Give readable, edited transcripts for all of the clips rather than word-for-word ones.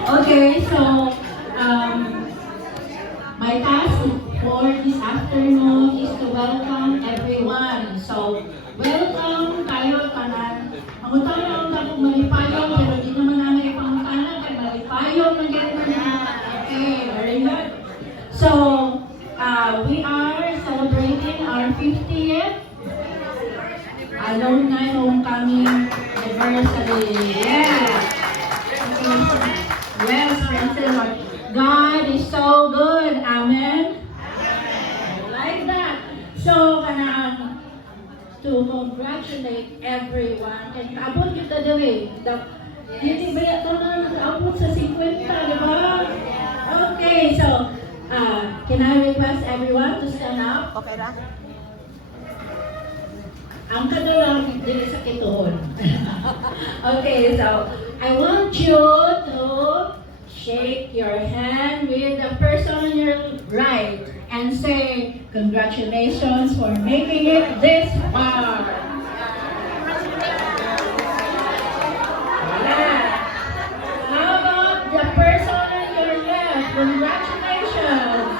Okay, so my task for this afternoon is to welcome everyone. So, welcome kayo tanan. Ang utana ang kung malipayong, pero di naman namin ipangutana kay malipayong ng gano'n na. Okay, very good. So, we are celebrating our 50th alumni homecoming anniversary. Yeah. Okay. Yes, praise the Lord. God is so good. Amen. Like that. So, to congratulate everyone. And abot kita dali. Hindi ba ito na nag-abot sa 50, di ba? Okay, so, can I request everyone to stand up? Okay lang? Ang kadalang dili sa kituhon. Okay, so I want you to shake your hand with the person on your right and say, congratulations for making it this far. Yeah. How about the person on your left? Congratulations.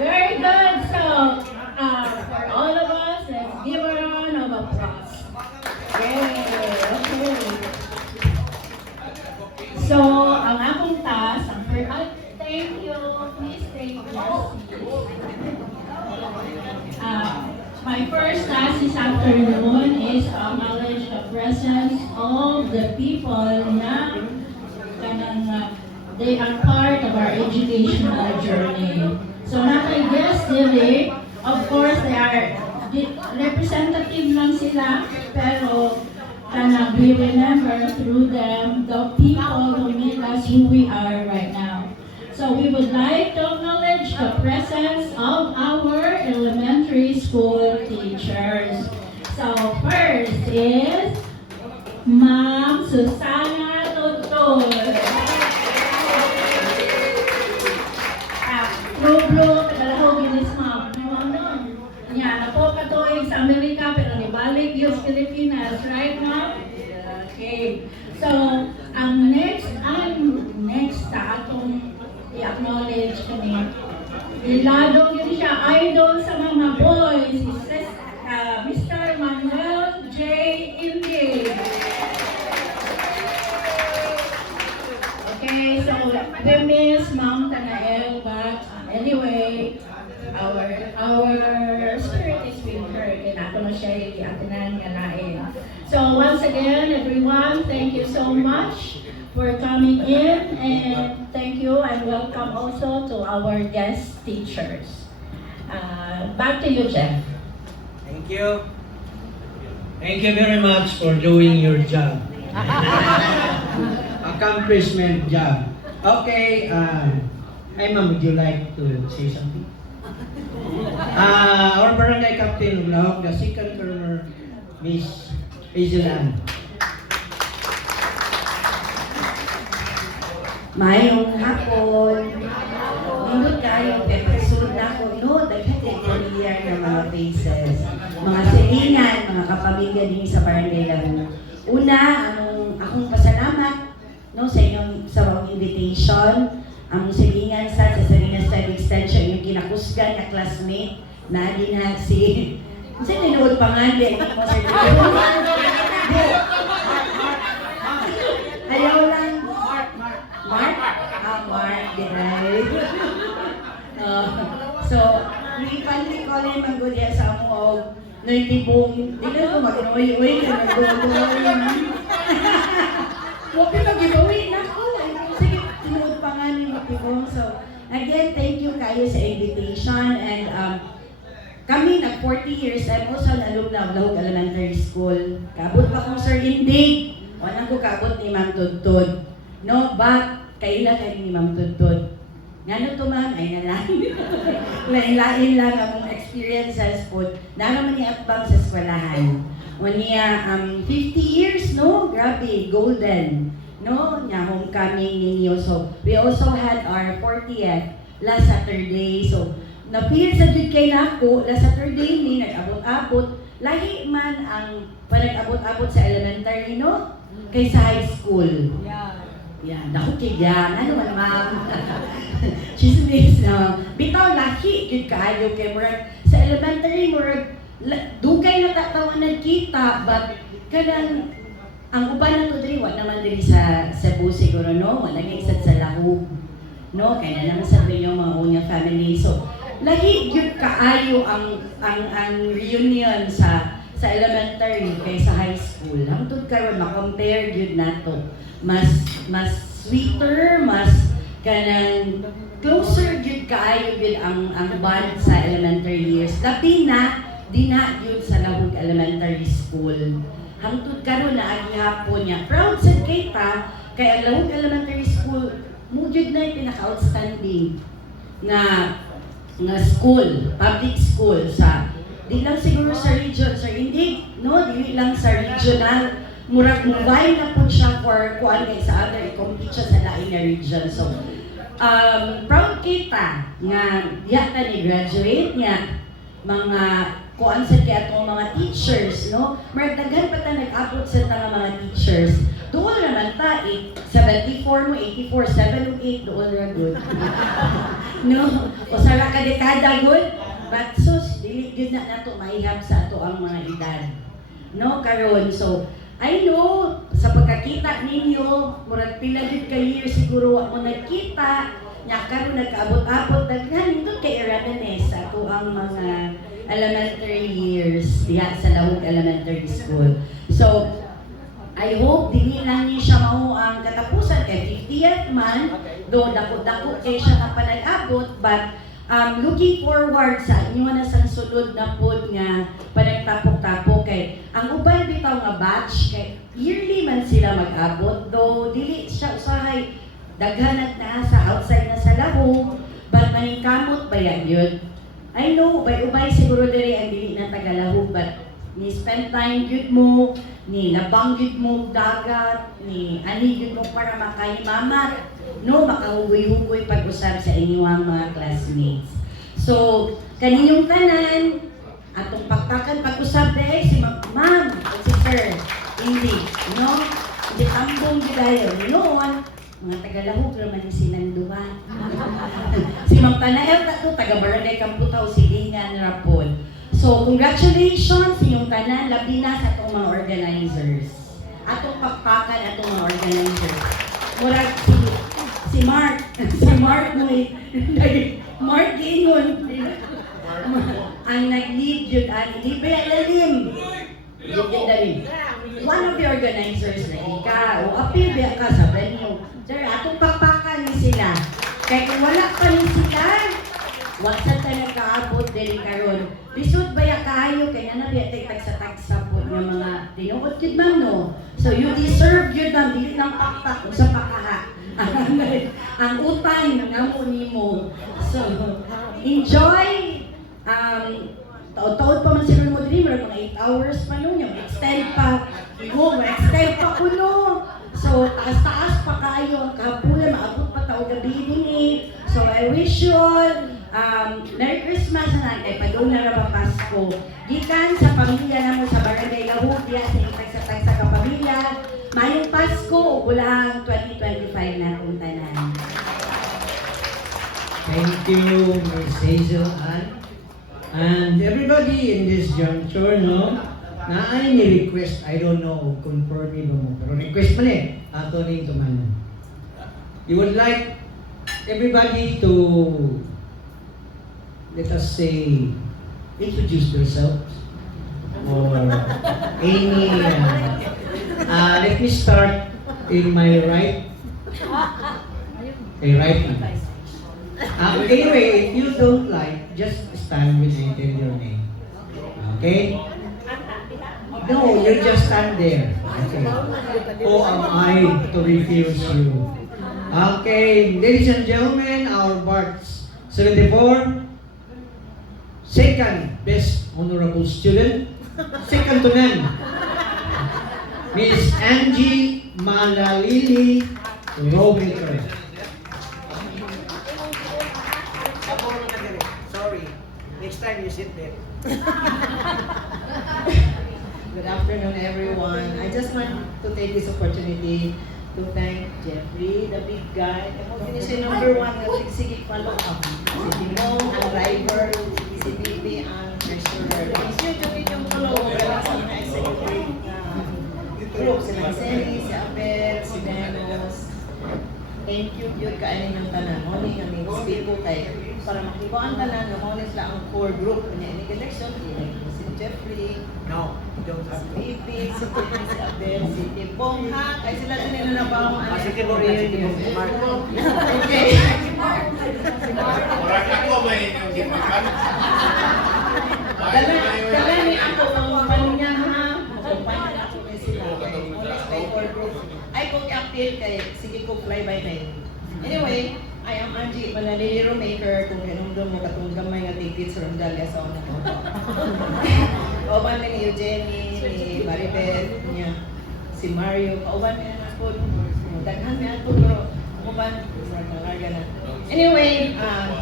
Very good. So, for all of us, let's give a round of applause. Okay. So, ang akong task, thank you. Please take your seats. My first task this afternoon is to acknowledge the presence of the people na they are part of our educational journey. So, naka-guest dili, of course, they are representative lang sila, pero we remember through them the people who made us who we are right now. So, we would like to acknowledge the presence of our elementary school teachers. So, first is Ma'am Susana Tudtod. Blue, kadalaho ginis ma'am. Yan, ako katuig sa Amerika, pero nibalik yung Pilipinas, right now? Okay. So, ang next sa atong i-acknowledge kami, ilado yun siya, idol sa mga boys, Mr. Manuel J. Indy. Okay, so we miss Ma'am Tanael, but anyway, our spirit is with her. Kaya na siya i-atinan nga lain. So once again, everyone, thank you so much for coming in, and thank you and welcome also to our guest teachers. Back to you, Jeff. Thank you. Thank you very much for doing your job. Accomplishment job. Okay, hi ma'am, would you like to say something? Our barangay captain of Lahok, the second colonel, Miss Hazelan. Mayong hapon. Nindot kayo, episode na ko, no? Daghan ng mga faces. Mga silingan, mga kapamilya din sa barangay lang. Una, akong pasalamat, no, sa inyong sa invitation. Ang silingan sa Salinas Study Extension, yung kinakusgan na classmate, na din na si... Kasi nanood pa nga din. Ayaw lang. Mark? Mark, dinay. So, ipanli ko rin mag-gudya sa mo o tibong, di na ko mag-uwi-uwi ka mag-uwi. Huwag ka mag-uwi na ko. Sige, tinuod pa nga ni Matibong. So, again, thank you kayo sa invitation. And kami, nag 40 years, I'm also an alumna of Lahok Elementary School. Kabot pa kong Sir Indig. Walang ko kabot ni Ma'am Tudtod. No, but kaila kayo ni Ma'am Tudtod. Ngano to ma'am, ay nalain. Lain-lain lang akong experiences po. Naraman niya atbang sa eskwelahan. O niya, 50 years, no? Grabe, golden. No? Niya, homecoming ninyo. So, we also had our 40th last Saturday. So, na-feel sa jud kay na ako, last Saturday ni, nag-abot-abot, lahi man ang panag-abot-abot sa elementary, no? Kaysa high school. Yan, dako kaya, ano man ma'am. Chismis na. Bitaw lahi, yun kaayo kay murag. Sa elementary, murag, dugay na tatawanan kita, but kanang, ang uban na to diri, wala naman diri sa Cebu siguro, no? Wala nga isad sa Lahub. No? Kaya na naman sabi niyo mga unya family. So, lahi yun kaayo ang reunion sa elementary kaysa high school. Hangtod karon ma-compare yun nato. Mas sweeter, mas kanang closer yun kaayo yun ang bond sa elementary years. Labi na di na yun sa Lahug Elementary School. Hangtod karon na agihapon niya. Proud sa kita kay ang Lahug Elementary School mo jud na yung pinaka-outstanding na school, public school sa di lang siguro sa region, sir, hindi, no? Di lang sa regional, murag mobile na po siya for kuan kay sa other, i-compete siya sa lain na region. So, proud kita nga yata ni graduate niya, mga kuan sa kaya itong mga teachers, no? Murag daghan pa ta nag-abot sa mga teachers. Doon naman ta, 74 mo, 84, 7 8, doon na good. No? O sara ka dekada good, but sus, yun na nato maihap sa ato ang mga edad. No, karon so, I know, sa pagkakita ninyo, murag pila yun ka years siguro wag mo nagkita, nya karon nagkaabot-abot, daghan ito kay Eranes sa ato ang mga elementary years diya sa Lahug Elementary School. So, I hope dili lang niya siya mao ang katapusan kay 50th man, do dako-dako kay siya na panag-abot, but looking forward sa inyo na sa sulod na pod nga panagtapok-tapok kay ang uban bitaw nga batch kay yearly man sila mag-abot, do dili siya usahay daghan na sa outside na sa Lahug, but maningkamot ba yan yun? I know, ubay siguro diri ang dili na taga-Lahug, but ni spend time gyud mo, ni labang gyud mo dagat, ni ani gyud mo para makahimamat, no, makahugoy-hugoy pag-usab sa inyong mga classmates. So, kaninyong tanan, atong paktakan pag-usab dahil si ma'am, o si sir, hindi, no? Hindi tambong gidayo. Noon, mga taga-Lahug naman yung sinanduhan. Si Ma'am Tanael tato, taga-Barangay Kamputaw, Silingan, Rapon. So, congratulations sa inyong tanan, labi na sa itong mga organizers. Atong pakpakan atong mga organizers. Murag si Mark, mo Mark Gingon, ang nag-lead yun, libre alalim. One of the organizers na ika, o appeal ba ka sa venue. Sir, atong pakpakan ni sila. Kaya kung wala pa ni sila, wag sa tayo nagkaabot dili karon. Lisod ba ya kaayo kaya na biya tagsa-tagsa po ng mga tinuod yun ma'am, no? So you deserve yun ma'am, dili lang pakpak sa pakaha. Ang utang ng amo nimo. So enjoy. Taod pa man siguro mo dili, mga 8 hours pa nun, yung extend pa. Extend pa kuno. So, taas-taas pa kayo ang kapulan, maabot pa tao gabi din. So, I wish you all Merry Christmas na kay Padong na Raba Pasko. Gikan sa pamilya na mo sa Barangay Lahug, diya sa itag sa kapamilya. Mayong Pasko, ulang 2025 na kung tanan. Thank you, Ms. Hazel Ann. And everybody in this juncture, no? Na ay ni request, I don't know, confirm ba mo, pero request man ato ni tumanan. You would like everybody to, let us say, introduce themselves. Or any, let me start in my right. Right hand. Anyway, if you don't like, just stand with me and tell your name. Okay? No, you just stand there. Okay. Who am I to refuse you? Okay, ladies and gentlemen, our Barts 74, second best honorable student, second to none, Miss Angie Malalili Romaker. Sorry. Next time you sit there. Good afternoon, everyone. I just want to take this opportunity to thank Jeffrey, the big guy. Ako din siya number one na sige follow up. Si Timong, ang driver, si Bibi, ang treasurer. Kasi yun yung follow up sa mga executive group. Si Marceli, si Abel, si Denos. Thank you, yun kainin ng tanan. Moni nga may speak ko kay para makiba ang tanan, nga moni sila ang core group. Kanya ini election, si Jeffrey, No, don't si Bibi, si Bibi, si Abel, si Tibong, ha? Ay sila din nila na ba ang Si Tibong na, si Tibong. Okay. Orang ako may inyong gimakan. Dala ni ako ang paninga ha. Kumpanya ako kay sila. Kay core group. Ay kung i-update kay sige ko fly by night. Anyway, I am Angie Manalili Maker kung ganun mo katong gamay nga tickets from Dalia sa una ko. Kauban ni Eugenie, ni Maribel, niya, si Mario, kauban niya na po. Daghan niya po, pero kauban, nagkalarga na. Anyway,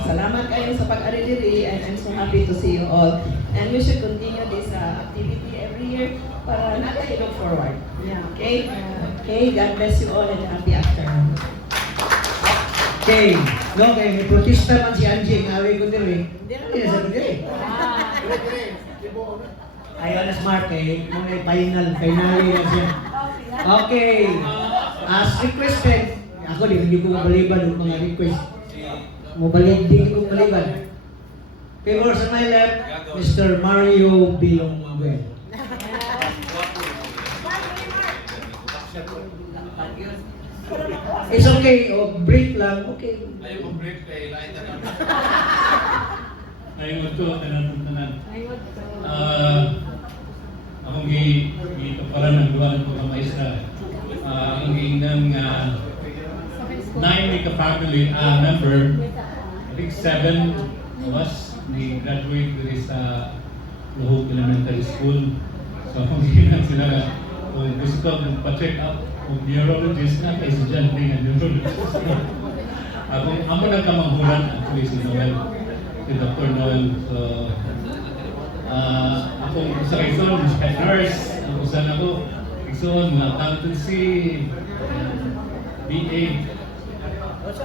salamat kayo sa pag-ari diri and I'm so happy to see you all. And we should continue this activity every year para natin look forward. Okay? Okay, God bless you all and happy afternoon. Okay. No, kay may protesta man si Angie, ang away ko diri. Hindi na sabi diri. Ayaw na smart eh. Mga finale na siya. Okay. As requested, ako hindi ko mabaliban ng mga request. Hindi ko mabaliban. Favor sa my left, Mr. Mario Bilongwell. It's okay, brief lang, okay. Ayaw kong break kay lain na naman. Ayun ito, tanan. Akong gitaparan ng duwan ko ka maestra. Ang giingnan nga 9 ka family member, I think 7 of us ni graduate diri sa Luhog Elementary School. So akong giingnan sila nga kung gusto magpa-check up kung neurologist na kay estudyante nga neurologist. Ako na kamanghulan actually si Noel, si Dr. Noel. So, akong sa kaison, nurse, ang usan ako, kaison, mga accountancy, BA,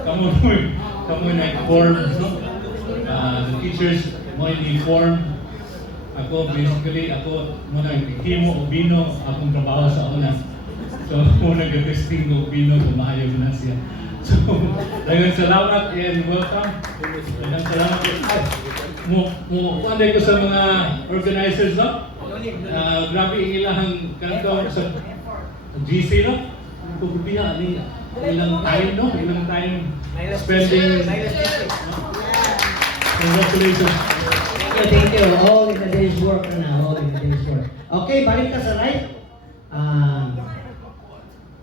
kamo na-inform, the teachers mo in-inform. Ako, basically, ako muna himo o bino, akong trabaho sa una. So, muna ga-testing ko bino, kumahayo na siya. So, dagang salamat and welcome. Dagang salamat. Kuanday ko sa mga organizers, no? Grabe ang ilang kanto sa GC, no? Kukubiya, ilang time, no? Ilang time spending. Congratulations. Thank you. All in the day's work na. All in the day's work. Okay, balik ka sa right.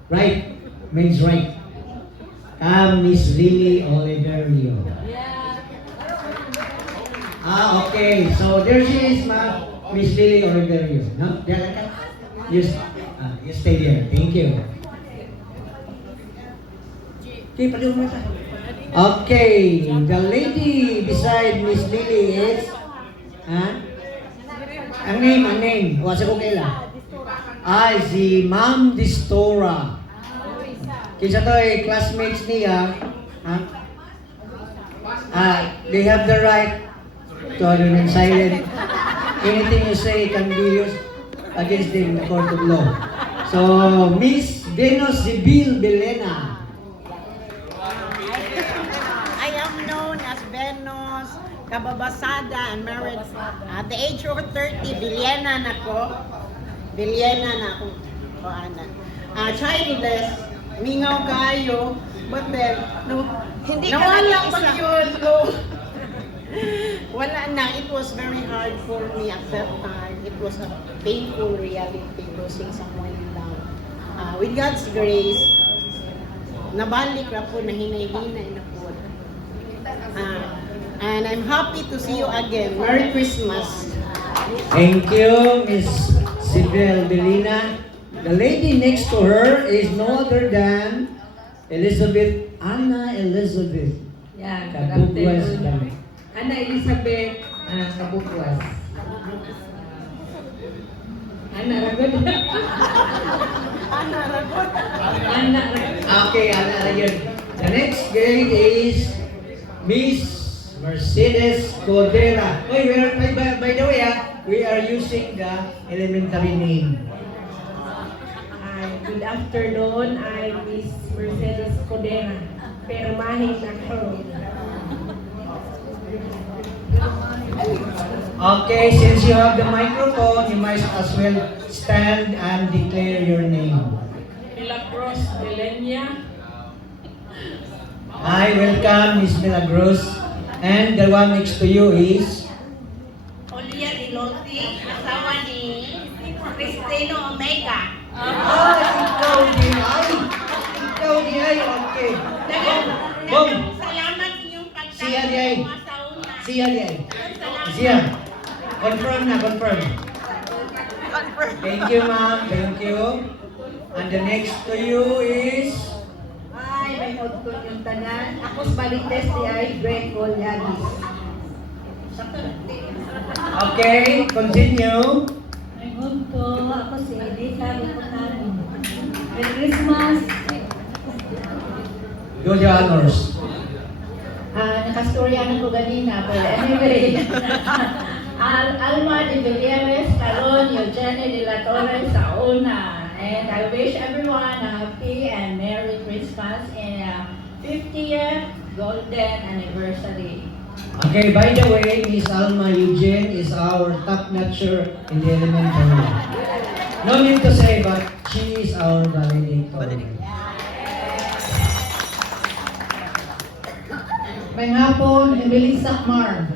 Right. Means right. Miss Lily Oliverio. Okay. So there she is, Miss Lily Oliverio. No? Diyan ka? You stay there. Thank you. Okay, paliw mo tayo. Okay, the lady beside Miss Lily is, ang name. Wasa ko kaila. Ay, si Ma'am Distora. Kisa to ay classmates niya, they have the right to remain silent. Anything you say can be used against them in the court of law. So, Miss Venus Sibil Belena. I am known as Venus Kababasada and married at the age of 30. Biliena na ako. Childless, mingaw kayo, but then, hindi ka lang pag yun. Wala na. It was very hard for me at that time. It was a painful reality, losing someone you love. With God's grace, nabalik na po, nahinay-hinay na po. And I'm happy to see you again. Merry Christmas. Thank you, Miss Sibyl Belina. The lady next to her is no other than Anna Elizabeth. Yeah, good Kabugwas. afternoon. Anna Elizabeth Kabugwas. Ana ragod. Ana ragod. Ana ragod. Okay, yun. The next grade is Miss Mercedes Cordera. Oy, by the way, we are using the elementary name. Good afternoon, I'm Miss Mercedes Cordera. Permahin ako. Okay, since you have the microphone, you might as well stand and declare your name. Milagros Delenia. I welcome Miss Milagros. And the one next to you is Olia Dilotti, asawa ni Cristino Omega. ikaw di ay. Ikaw di ay, okay. Boom. Salamat inyong Siya di ay. pagkakas sa una. Siya di ay. Siya. Confirm na, confirm. Thank you, ma'am. Thank you. And the next to you is Ay, may hotdog yung tanan. Ako sa Balites di ay Greco Yagis. okay, continue. Ay, po, ako si Edita Liputan. Merry Christmas! Do the honors. Nakastorya ko ganina, but anyway. Alma de Villarez, Calon, Eugenia de la Torre sa una. And I wish everyone a happy and Merry Christmas and a 50th Golden Anniversary. Okay, by the way, Miss Alma Eugene is our top notcher in the elementary. No need to say, but she is our validator. May hapon, Emily Sakmar.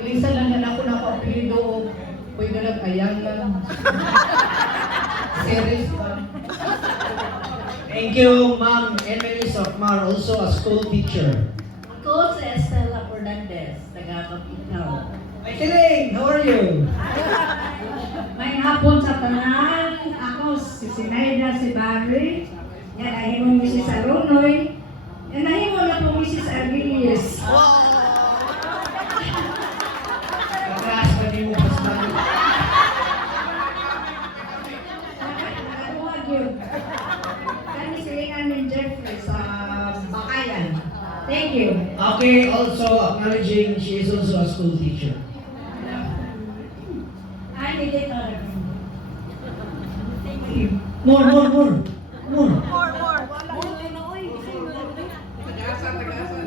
Ilisa lang na ako na kapilido. Pwede nag-ayang lang. Series ba? Thank you, Ma'am Emily Sokmar, also a school teacher. Ako si Estela Fernandez, taga-Kapitao. Hi, Tiling, how are you? May hapon sa tanan. Ako si Sinaida si Barry. Yan ay mo Mrs. Arunoy. Yan ay mo na po Mrs. Aguilis. Pagkas pa din mo pas balik. Nagatuwag yun. Kani silingan ni Jeffrey sa Bakayan. Thank you. Okay, also acknowledging she is also a school teacher. Ay, hindi ito. More.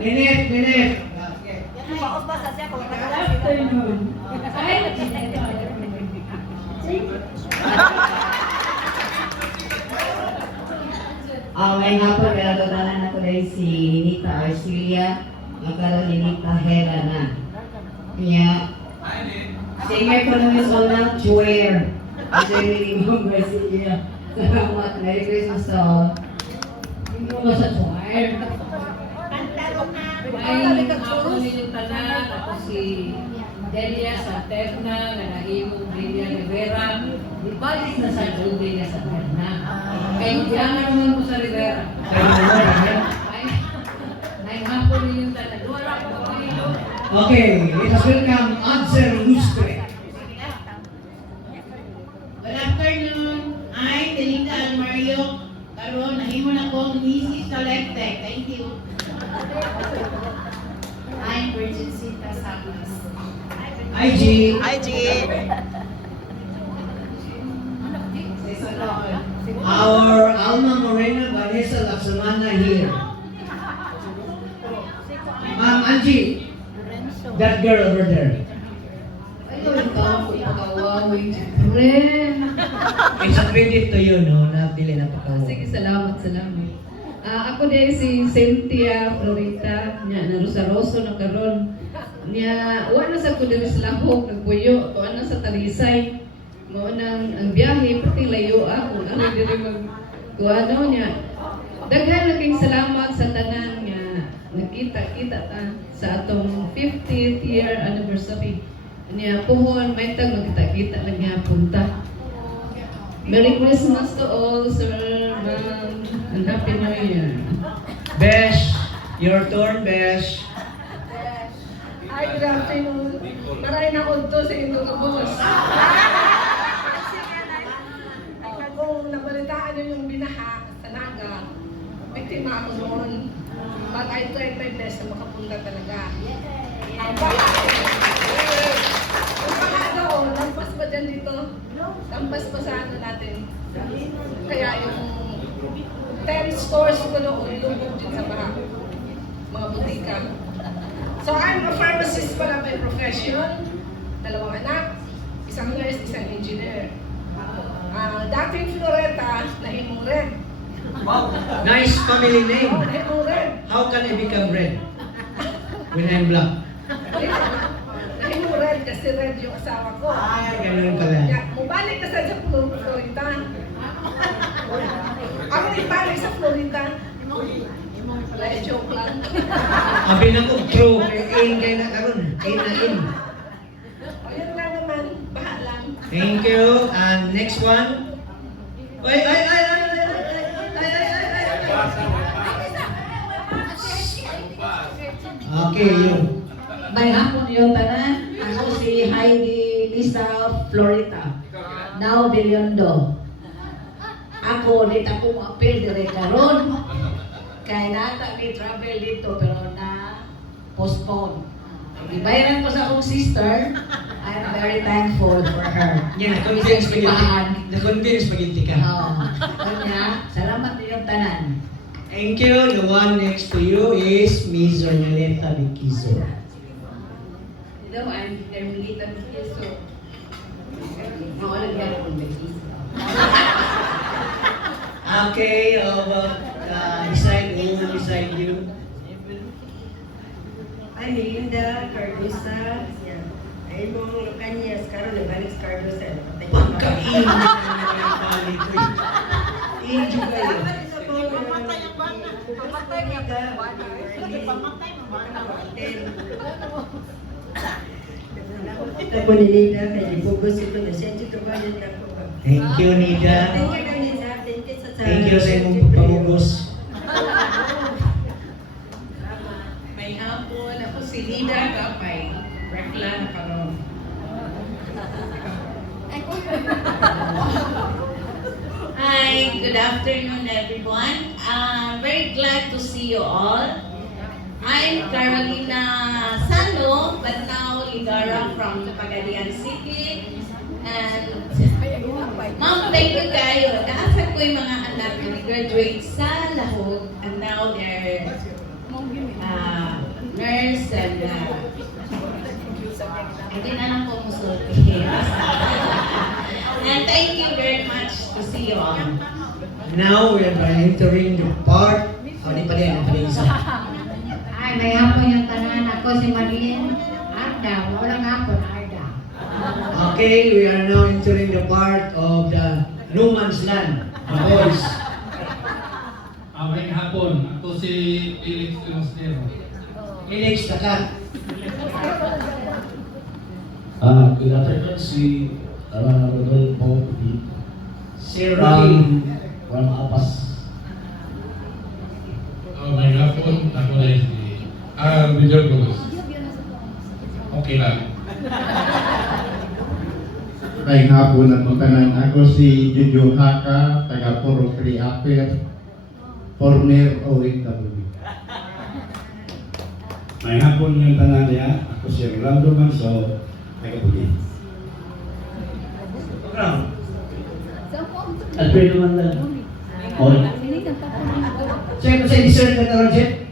Minute. Afternoon. Ay, May hapon, pinagdadalan ako dahil si Nita Arcilia, magkaroon ni Nita Hera na. Kaya, singer ko na Miss Ona, Juer. Kasi hindi mo Garcia. Salamat, Merry Christmas to all. hindi mo sa Juer. May ako ninyong tanan, ako si Delia Santerna, nga nahimong Delia Rivera. Ibalik na sa Delia Santerna. Kaya kailangan naman ko sa Rivera. May hapon ninyong tanan. Wala ko pa rin. Okay, let us welcome Adser Lustre. Good afternoon. I'm Belinda Almario. Karon nahimo na kong Mrs. Selectec. Thank you. I'm Virgin Sita Samas. IG. Our Alma Morena Vanessa Laksamana here. Ma'am Angie, that girl over there. Ayun, ikaw, pagkawawin. Friend. It's a credit to you, no? Napili na pagkawa. Sige, salamat. Ako din si Cynthia Florita, niya na Rosaroso na karon. Niya wala sa ko diri sa Lahok, nagpuyo, ko ana sa Talisay. Mo nang ang biyahe pati layo ako, ano diri mag kuano niya. Daghan naging salamat sa tanan nga nakita-kita ta sa atong 50th year anniversary. Niya puhon may tag magkita-kita lang nga punta. Merry Christmas to all, sir, ma'am, and Happy New Year. Besh, your turn, Besh. Ay, good afternoon. Maray na unto sa inyong boss. ano yung binaha sa Naga, biktima ako noon. But I tried my best na makapunta talaga. Ang baha doon, lampas pa dyan dito. Lampas pa sa ano natin. Kaya yung 10 stores ko doon, lubog din sa baha. Mga butika. So I'm a pharmacist pala by profession. 2 anak, isang nurse, isang engineer. Dating Floreta, nahimong red. Wow, nice family name. Nahimong red. How can I become red when I'm black? Nahimong red kasi red yung asawa ko. Ay, ganun pala. Mubalik na sa Florida. Ako ibalik sa Florida. Joke lang. Abi na ko, true. Kaya na karon. Kaya na in. Ayun lang naman, baha lang. Thank you. And next one. Ay. Okay, you. May hapon yung tanan. Ako si Heidi Lisa Florita. Now Bilyondo. Ako dito ako appeal dire karon. Kaya nata ni travel dito pero na postpone. Ibayaran ko sa akong sister. I'm very thankful for her. Yeah, na-convince magiging ka. Oo. Kanya, salamat ninyong tanan. Thank you. The one next to you is Ms. Orneleta Biquizo. Hello, I'm Ermelita Biquizo. Nawalan yan kung Becky. Okay, beside you. I'm Linda Cardosa. Yan. Ay mong Lucanias, karon nabalik sa Cardosa. Pagkain na ng balik ko. Injo kayo. Pamatay ang bata. Pamatay ang bata. Pamatay ang bata. Ako ni Linda, kaya ipugos ito na siya. Dito ba yun ako ba? Thank you, Nida. Thank you, Nida. Thank you sa Thank you sa imong pagpamugos. May hapon, ako si Lida Gapay. Rekla na karon. Hi, good afternoon everyone. Very glad to see you all. I'm Carolina Sano, but now Ligara from Pagadian City. And Ma'am, thank you kayo. Naasag ko yung mga anak ko graduate sa Lahog and now they're nurse and hindi na lang po musulti. And thank you very much to see you all. Now we are entering the part. Di pa din isa. Ay, may hapon yung tanan. Ako si Marlene Arda. Walang hapon, Arda. Okay, we are now entering the part of the no man's land, the boys. May hapon, ako si Felix Lumosnero. Felix, Dakat. Good afternoon, si Rodolfo Pudi. Si Rodolfo. From Apas. May hapon, ako na si Major Gomez. Okay lang. May hapon na tanan. Ako si Jojo Haka, taga Puro Aper, former OFW. May hapon yung tanan niya. Ako si Rolando Manso, taga Pudi. Alfredo Mandala. All. Siyempre sa discern ka na Roger.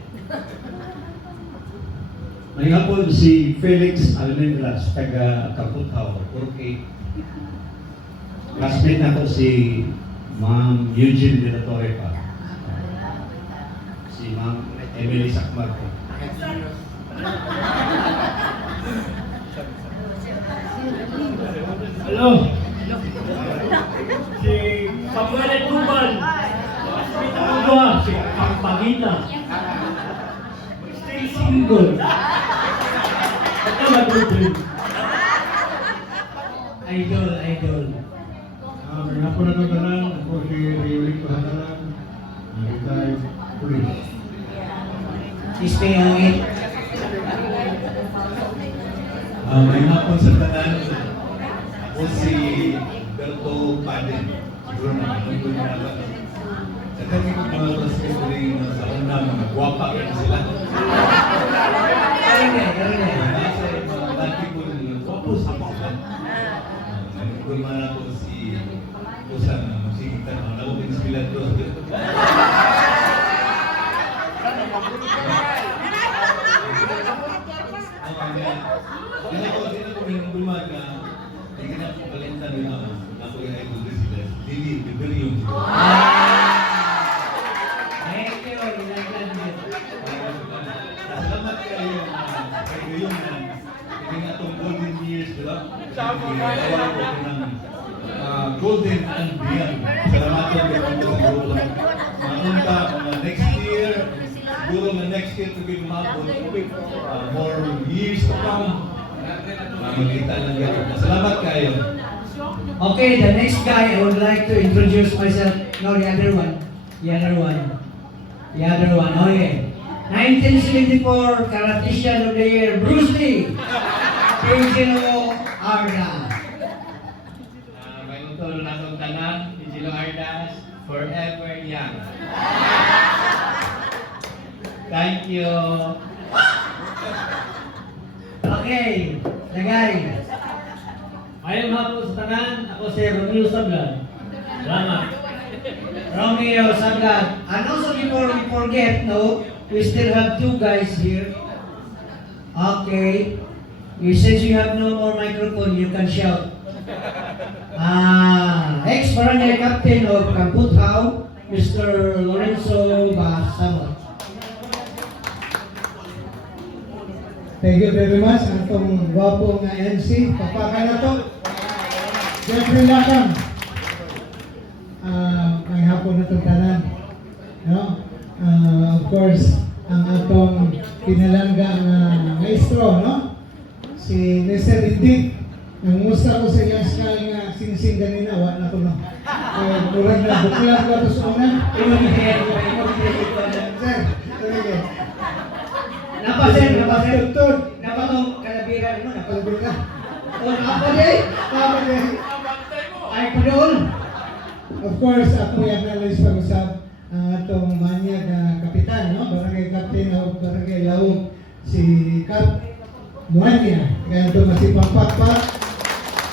May hapon si Felix Almendras, taga Kaputaw, Turkey. Classmate na ko si Ma'am Eugene de la Torre pa. Si Ma'am Emily Sakmar po. Hello. Si Samuel Tuban. Si Pagpagita. Still single. Ito mag-group. Idol. May hapon na tanan. Ako si Rioli Kuhatalan. Retired police. Stay on it. May hapon sa tanan. Ako si Berto Padre. Siguro na ako yung Sa kami ko mga secretary na sa una, mga guwapa ka sila. Nasa mga laki ko na guwapo sila. Nagkulman ako si Kusan na magsikitan. Ako din sila doon. Sino ko minagulman na hindi na ako kalintan nila ako yung idol din sila. Dili, bibili yung sila. Thank you, Ilagyan din. Salamat kayo kayo yung hindi nga itong golden years, di ba? Ginagawa ko ng golden and beyond. Salamat yung kapito sa grupo. Maunta, mga next year, siguro na next year to be umabot, more years to come. Magkita lang gano'n. Salamat kayo. Okay, the next guy, I would like to introduce myself. No, the other one. Okay. 1974 Karatician of the Year, Bruce Lee. Angelo Arda. May utol na itong tanan, Angelo Ardas, forever young. Thank you. Okay, the guy. Ayong hapon sa tanan, ako si Romeo Sablan. Salamat. Romeo Sagat. And also before we forget, no, we still have two guys here. Okay. Since you have no more microphone, you can shout. Ex-barangay captain of Kamputhaw, Mr. Lorenzo Basamot. Thank you very much. Ang itong gwapo nga MC. Papaka na to. Jeffrey Lakam. Ang hapon na itong tanan. No? Of course, ang atong pinalangga na maestro, no? Si Mr. Indig. Nangusta ko sa iyang skal nga sing-sing ganina. Wala na to, no? Murag na. Buklan ko ito sa una. Sir, Napasin. Napatong kalabiran mo, napalabiran. O, napasin. Ay, padoon. Of course, ako yung acknowledge pag-usap ang atong manyag na kapitan, no? Barangay Captain of Barangay Laog, si Cap Muanya. Kaya ito masipang pakpak.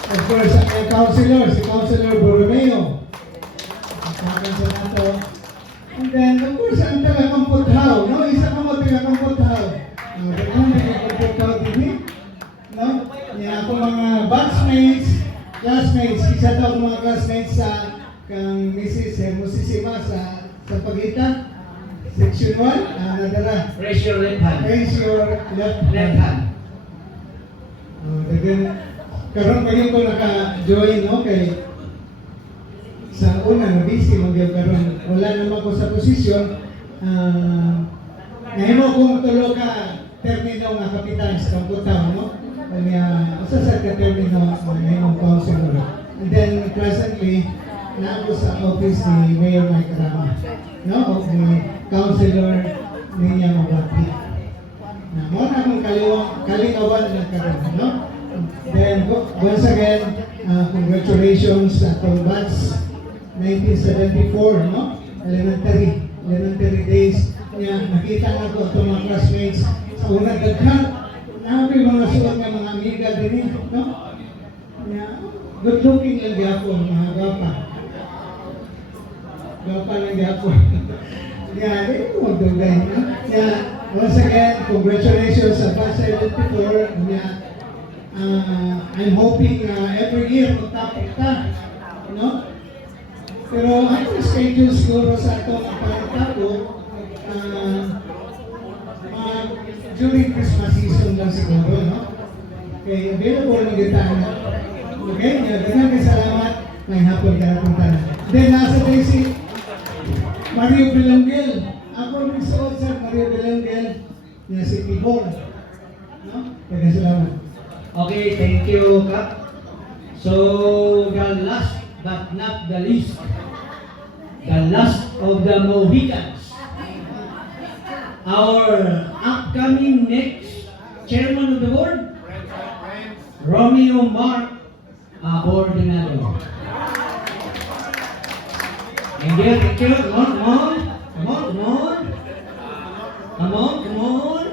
Of course, ang councilor, si Councilor Borromeo. Pakpak sa nato. And then, of course, ang taga-Kamputhaw, no? Isa ka mo taga-Kamputhaw. Ganun, taga-Kamputhaw din, no? Yan ako mga batchmates, classmates, isa daw ako mga classmates sa kang Mrs. Musisima sa Pagitan, Section 1, nadala. Raise your left hand. Raise your left hand. Karoon kayo ko naka-join, no? Kay sa una, na-busy mag-yung karoon. Wala naman ko sa posisyon. Ngayon kung tulo ka termino nga kapitan sa Kamputhaw, no? Kaya, sa ka-termino ngayon councilor. And then, presently, na ako sa office ni Mayor Mike Rama, no? O ni Councilor Ninya Mabati. Na mo na akong kalingawan ng karoon, no? Then, once again, congratulations sa atong batch 1974, no? Elementary days. Nakita na ko itong mga classmates sa unang daghan. Nabi mga suot ng mga amiga din, no? Good looking lang gyapon, mga gapa. Gapa lang gyapon. Magdugay, no? Once again, congratulations sa batch 74. I'm hoping every year magtapos ka, no? Pero ang schedule siguro sa itong pagtapo, during Christmas season lang siguro, no? Okay, available ng gitana. Okay, ganun ka salamat. May hapon ka na punta na. Then, nasa tayo si Mario Belangel. Ako rin suot sa Mario Belangel na si Tibor. No? Kaya salamat. Okay, thank you, Kap. So, the last but not the least, the last of the Mohicans, our upcoming next chairman of the board, Romeo Mark Bordinado. Thank you, thank you. Come on, come on. Come on, come on. Come on, come on.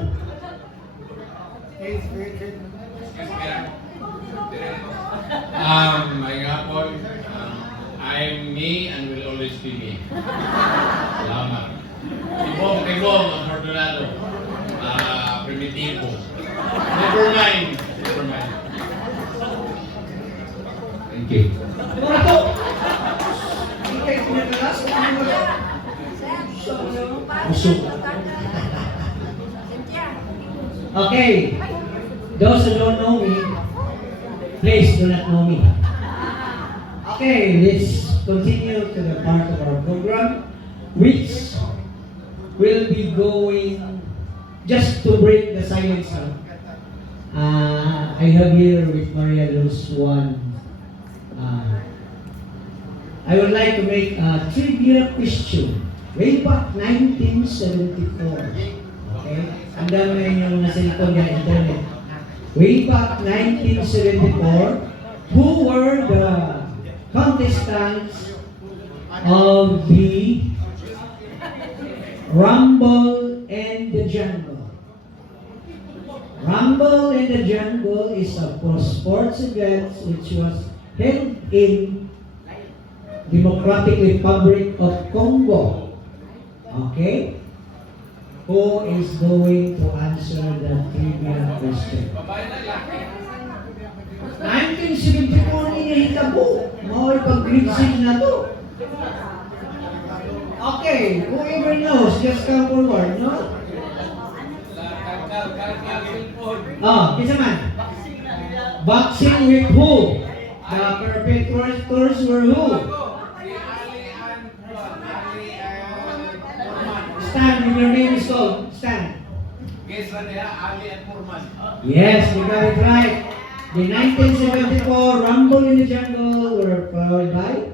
My hapon, I'm me and will always be me. Salamat. Tibong, afortunado. Primitivo. Never mind. Thank you. Mga to! Hindi kayo pinagalas? Usok. Okay. Those who don't know me, please do not know me. Okay, let's continue to the part of our program, which will be going just to break the silence. I have here with Maria Luz one. I would like to make a trivia question. Way back 1974. Okay? Ang dami yung nasilipon na internet. Way back 1974, who were the contestants of the Rumble in the Jungle? Rumble in the Jungle is a sports event which was held in Democratic Republic of Congo. Okay? Who is going to answer the trivia question? 1974 niya hitabo. Maway pag-grade 6 na to. Okay, whoever knows, just come forward, no? Kisa man? Boxing with who? The perpetrators were who? Stan, when your name is called, Stan. Yes, you got it right. The 1974 Rumble in the Jungle were followed by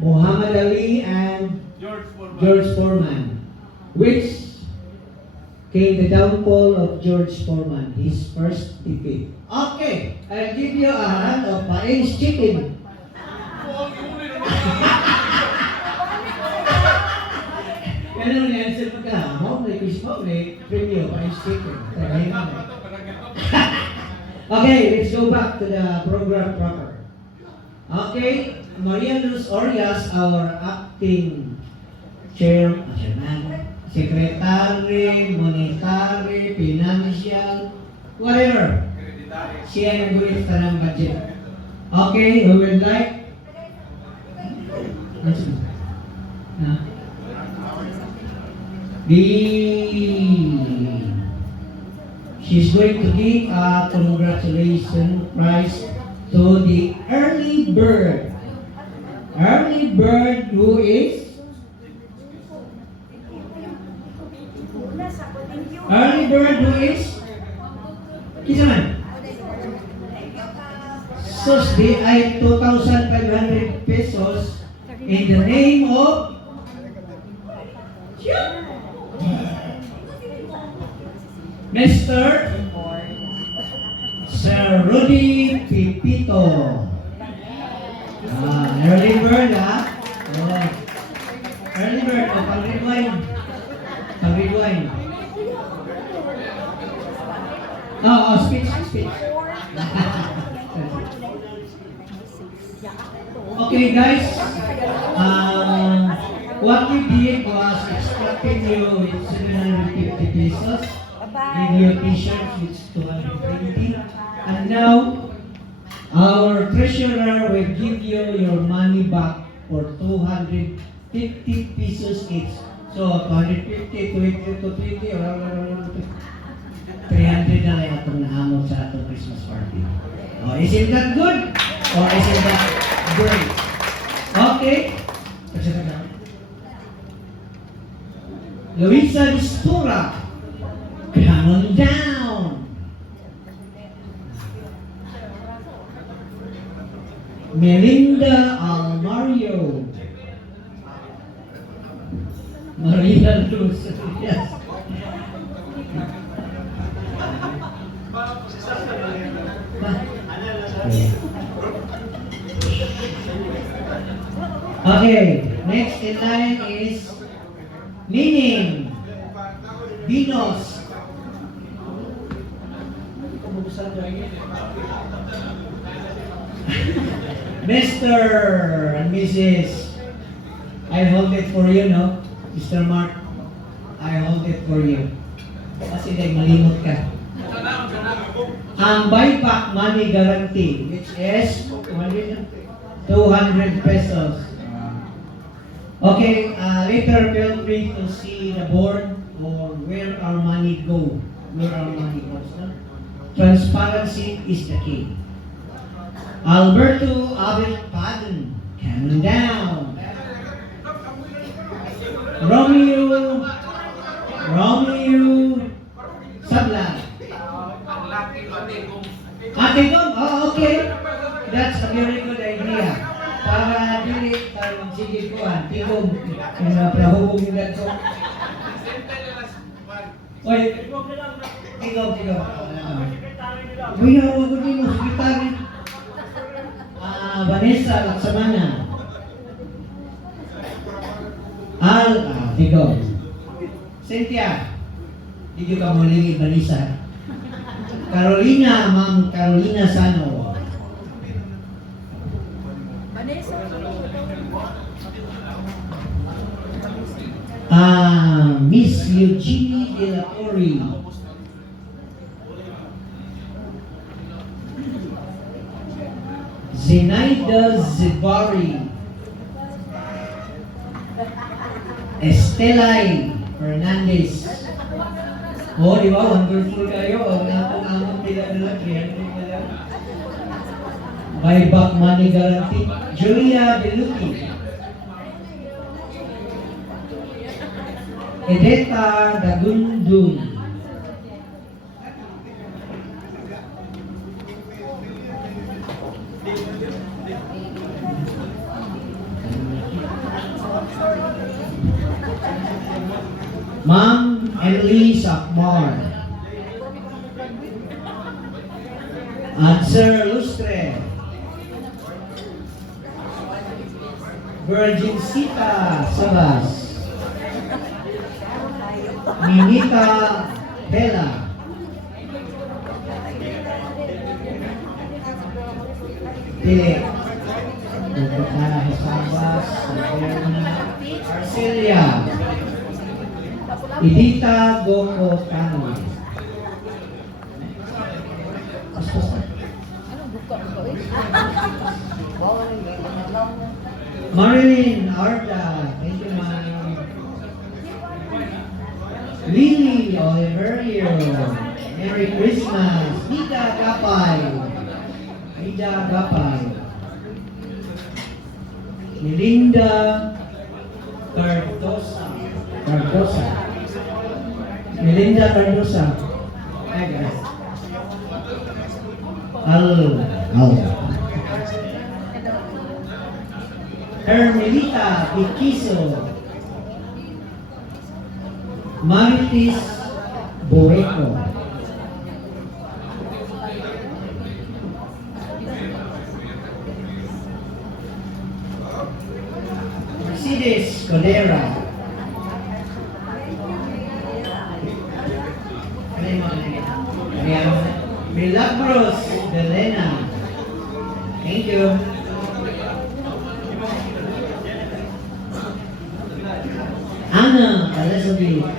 Muhammad Ali and George Foreman, which came the downfall of George Foreman, his first defeat. Okay, I'll give you a hand of Paes Chicken. Ano na answer mo ka? May quiz mo, may premium, Paes Chicken. Okay, let's go back to the program proper. Okay, Maria Luz Orias, our acting chairman, secretary, monetary, financial, whatever. Siya yung gulit ka ng budget. Okay, who would like? She's going to give a congratulations prize to the early bird. Early bird who is? Early bird who is? Kisa man? Susdi ay 2,500 pesos in the name of Mr. Sir Rudy Pipito. Early bird, ha? Alright. Early bird, pang-rewind. Pang-rewind. Speech. Okay, guys. What we did was extracting you with 750 pesos. Give you a t-shirt which is 220. And now, our treasurer will give you your money back for 250 pesos each. So, 250, 20, or 300 na lang itong naamot sa atong Christmas party. Oh, isn't that good? Or isn't that great? Okay. Luisa Distura, come on down. Melinda Almario. Maria Luz. Yes. Okay. Next in line is Mining Dinos. Mr. and Mrs. I hold it for you, no? Mr. Mark, I hold it for you. Kasi dahil malimot ka. Ang buyback money guarantee, which is 200 pesos. Okay, later feel free to see the board or where our money go, where our money goes. No? Transparency is the key. Alberto Abel Padden, coming down. Romeo Sablan. Atigom? Oh, okay. That's a very good idea. Para dili tayo sige kuan, tigom. Kaya prahubog yung dito. Oy, tigom. Buya mo gud mo sekretary. Vanessa Laksamana. Tigom. Cynthia. Hindi ka muling Vanessa. Carolina, Ma'am Carolina Sano. Miss Eugenie De La Torre. Zenaida Zibari. Estelay Fernandez. Oh, di ba? Wonderful kayo. Ang among nila 300 na lang. Buyback money guarantee. Julia Beluki. Edeta Dagundun. Ma'am Emily Sakmar. At Sir Lustre. Virgin Sita Sabas. Minita Bella. Pili. Dugtana Sabas. Arcelia. Idita Goko Kano. Marilyn Arda. Thank you, ma'am. Lily Oliverio. Merry Christmas. Nida Gapay. Melinda Cardosa. Melinda Cardosa. Hi guys. Hermelita Piquiso. Maritis Boeco. Mercedes Codera. Milagros Belena. Thank you. Anna Elizabeth.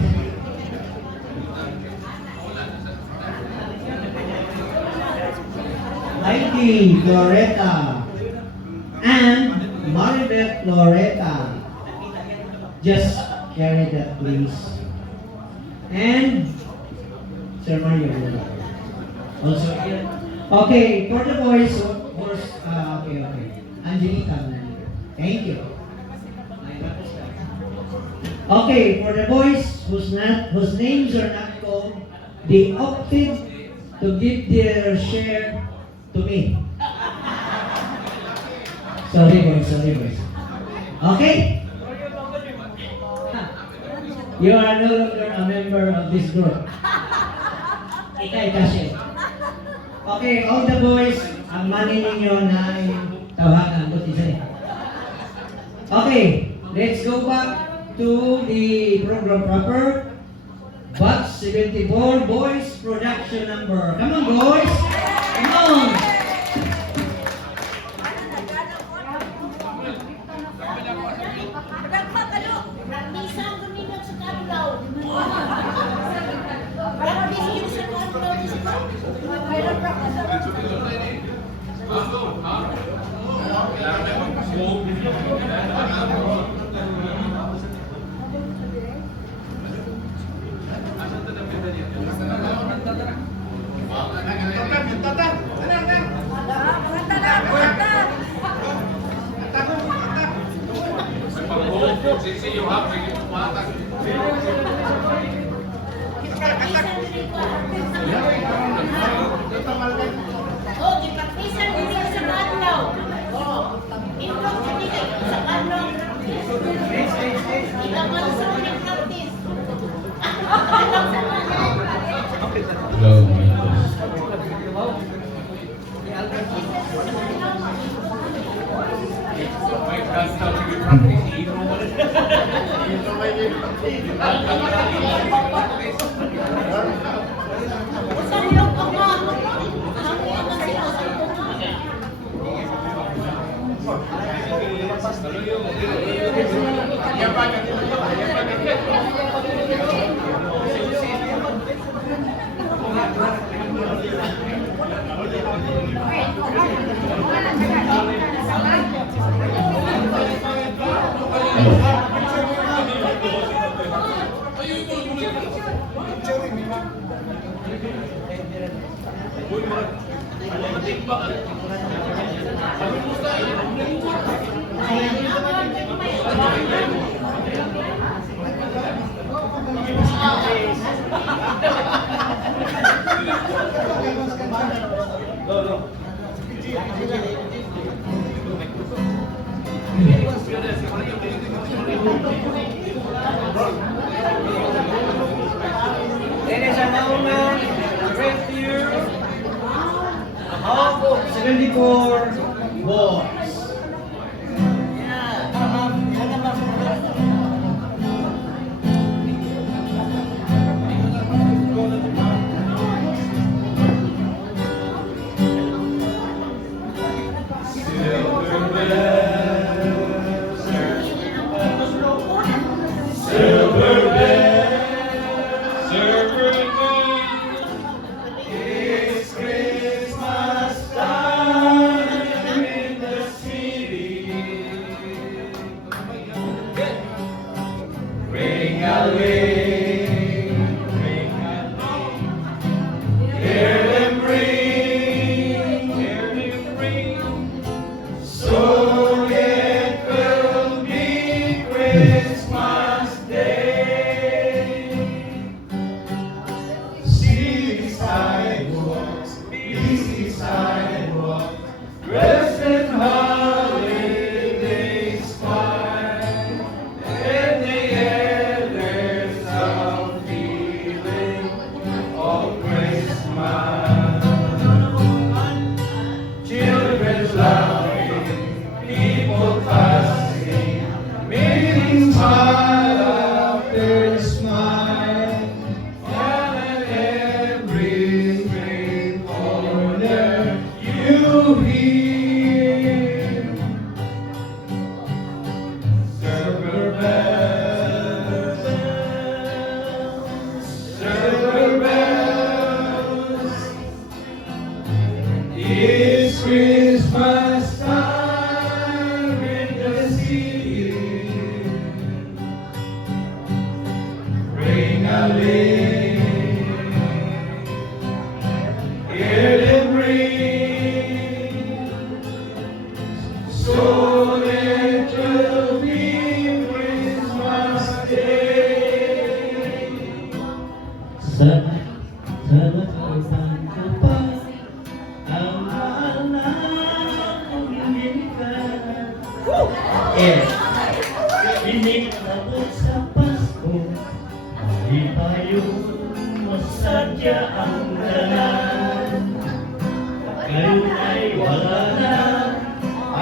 Heidi Loretta. And Maribeth Loretta. Just carry that, please. And Sir Mario. Also here. Okay, for the boys, okay. Angelica. Thank you. Okay, for the boys whose names are not called, they opted to give their share to me. Sorry boys. Okay? You are no longer a member of this group. Ika-share. Okay, all the boys, ang money ninyo na tawagan. Okay, let's go back to the program proper. Batch 74, boys, production number. Come on, boys. Come on. Oh, gipagpisan dito sa Badlaw. Oh, itlog kami sa Badlaw. Ilaban sa ulit practice. Hello, my boss. Ladies and gentlemen, great year. Hawk 74 boys.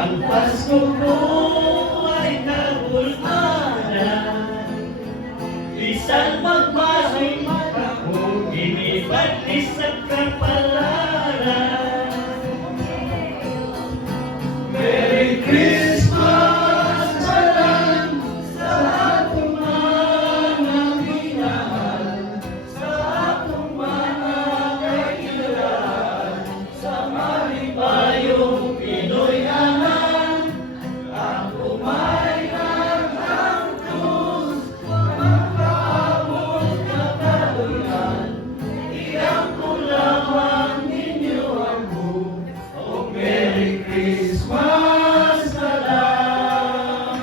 Ang Pasko ko ay nagulma. isang magmahal kung inibadlis sa kapalaran. Merry Christmas malang sa atong mga minahal, sa atong mga kaibigan, sa malipayong Pinoyanan, ang umay ng hangtod, magpaabot na kaluyan, iyang kulawan ninyo ang buong, o Merry Christmas na lang.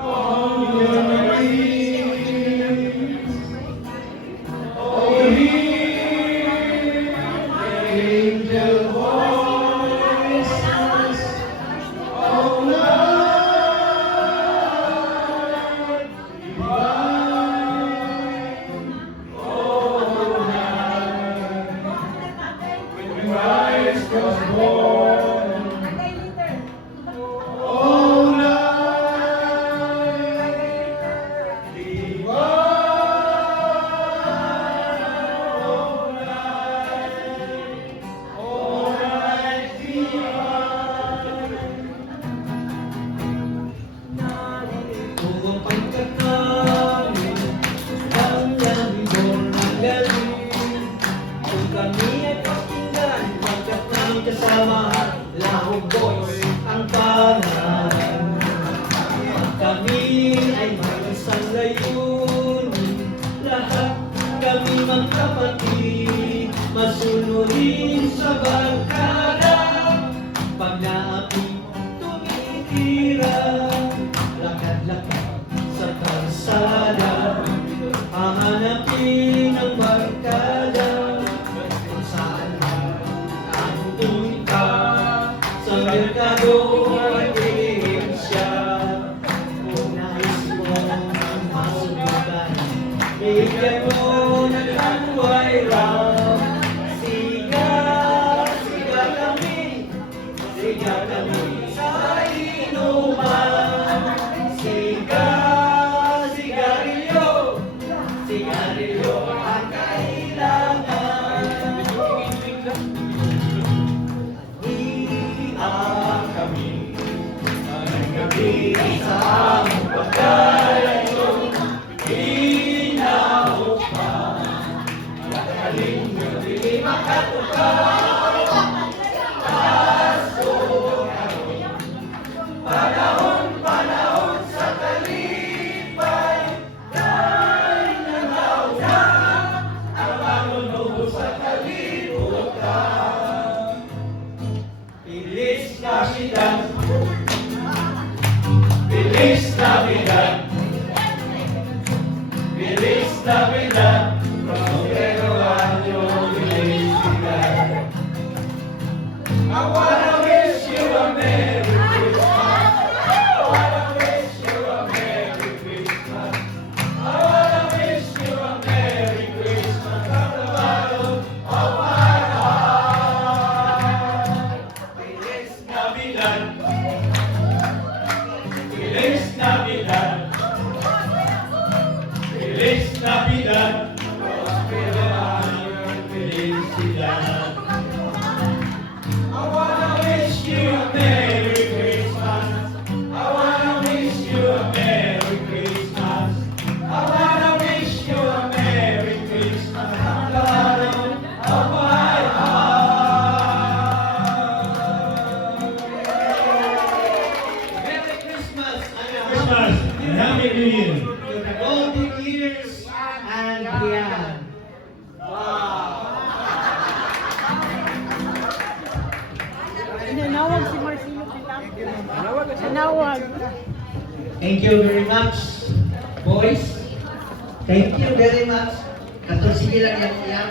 On your knees, oh, hear angel voices, oh, night divine, oh, night when Christ was born, oh, night divine. Kung pagkakanin ang langibor ng galing, kung kami ay pakinggan, pagkat namin kasama, lahog boys ang pangalan. Pag kami ay may isang layunin, lahat kami magkapatid, masunurin sa barkada. Pag naapi tumitira, lakad-lakad sa kalsada, hahanapin ang barkada. Kung saan ang punta, sa merkado ay tingin siya. Kung nais mo ang masunugan, bigyan mo ng tanway raw. Siga, siga kami sa inuman. Siga, sigarilyo, sigarilyo ang kailangan. Iiyak kami, ang gabi sa aming pagkayo. Inaot pa, makaling gabi makatukar. Pasko kami, panahon sa kalipay, dahil nanaunan ang manunubo sa kalibutan. Feliz Navidad, Feliz Navidad, Feliz Navidad, prospero año felicidad. I wanna wish you a Merry Christmas. I wanna wish you a Merry Christmas. I wanna wish you a Merry Christmas from the bottom of my heart. Feliz Navidad, Feliz Navidad, Feliz Navidad, prospero año felicidad. I wanna wish you a Merry Christmas. I wanna wish you a Merry Christmas. I wanna wish you a Merry Christmas from the bottom of my heart. Merry Christmas and Happy New Year to the golden years and beyond. Nanawag si Marcelo Pilar. Nanawag. Thank you very much, boys. Thank you very much. Kato sige lang yan.